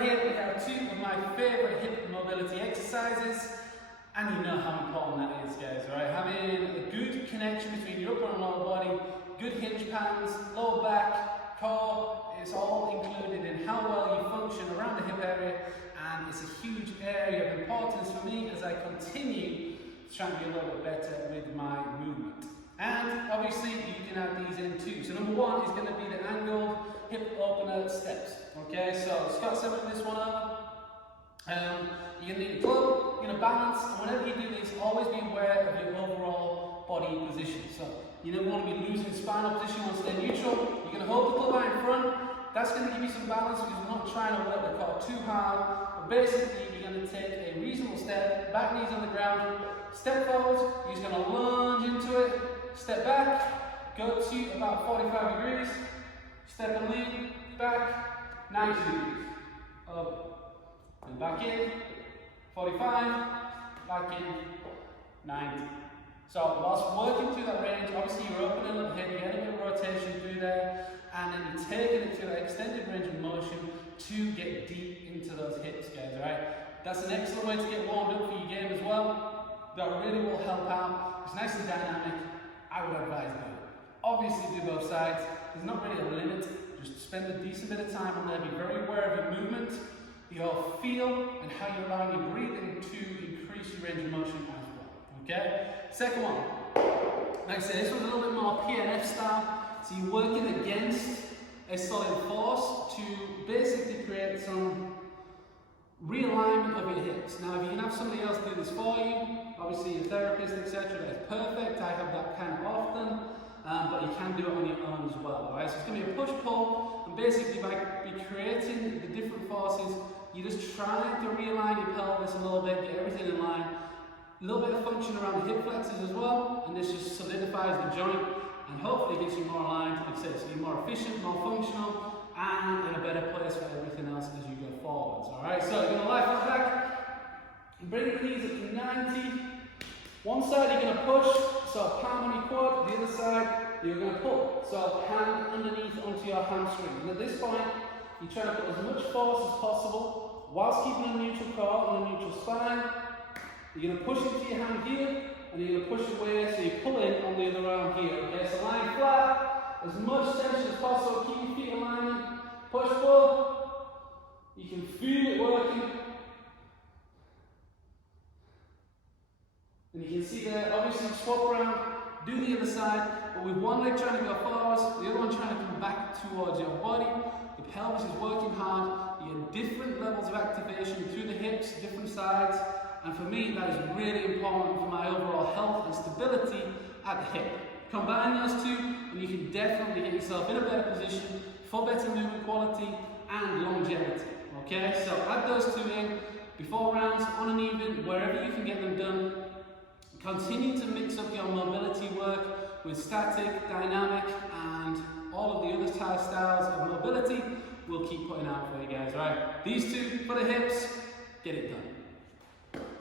right here we have two of my favourite hip mobility exercises, and you know how important that is, guys, right? Having a good connection between your upper and lower body, good hinge patterns, lower back, core, it's all included in how well you function around the hip area, and it's a huge area of importance for me as I continue to try and be a little bit better with my movement. And obviously you can add these in too. So number one is going to be the angled hip opener steps. Okay, so Scott said with this one over. You're going to need a club, you're going to balance, and whenever you do this, always be aware of your overall body position. So you don't want to be losing spinal position, you want to stay neutral. You're going to hold the club out in front. That's going to give you some balance because you're not trying to work the core too hard. But basically, you're going to take a reasonable step, back knees on the ground, step forward, you're just going to lunge into it, step back, go to about 45 degrees, step and lean, back, 90 degrees, up, and back in, 45, back in, 90. So whilst working through that range, obviously you're opening up the hip, you're getting a bit of rotation through there, and then you're taking it to that extended range of motion to get deep into those hips, guys, alright? That's an excellent way to get warmed up for your game as well. That really will help out. It's nice and dynamic. I would advise doing it. Obviously do both sides. There's not really a limit. Just spend a decent bit of time on there. Be very aware of your movement, your feel, and how you're allowing your breathing to increase your range of motion as well. Okay? Second one. Like I said, this one's a little bit more PNF style. So you're working against a solid force to basically create some realignment of your hips. Now, if you can have somebody else do this for you, obviously your therapist, etc., that's perfect. I have that kind of often, but you can do it on your own as well. Right? So it's going to be a push-pull, and basically by creating the different forces, you're just trying to realign your pelvis a little bit, get everything in line. A little bit of function around the hip flexors as well, and this just solidifies the joint and hopefully gets you more aligned, like I said, so you're more efficient, more functional, and in a better place for everything else as you go forwards. Alright, so you're going to lie flat back, bring the knees up to 90. One side you're going to push, so palm on your quad, the other side you're going to pull. So hand underneath onto your hamstring. And at this point, you're trying to put as much force as possible whilst keeping a neutral core and a neutral spine. You're going to push into your hand here, and you're going to push away, so you pull in on the other arm here. Okay, so lying flat, as much tension as possible, keep your feet alignment, push, pull. You can feel it working. And you can see there, obviously swap around, do the other side, but with one leg trying to go forwards, the other one trying to come back towards your body. The pelvis is working hard, you get different levels of activation through the hips, different sides. And for me, that is really important for my overall health and stability at the hip. Combine those two, and you can definitely get yourself in a better position for better movement quality and longevity. Okay, so add those two in before rounds, on an even, wherever you can get them done. Continue to mix up your mobility work with static, dynamic, and all of the other styles of mobility we'll keep putting out for you guys, right? These two for the hips, get it done.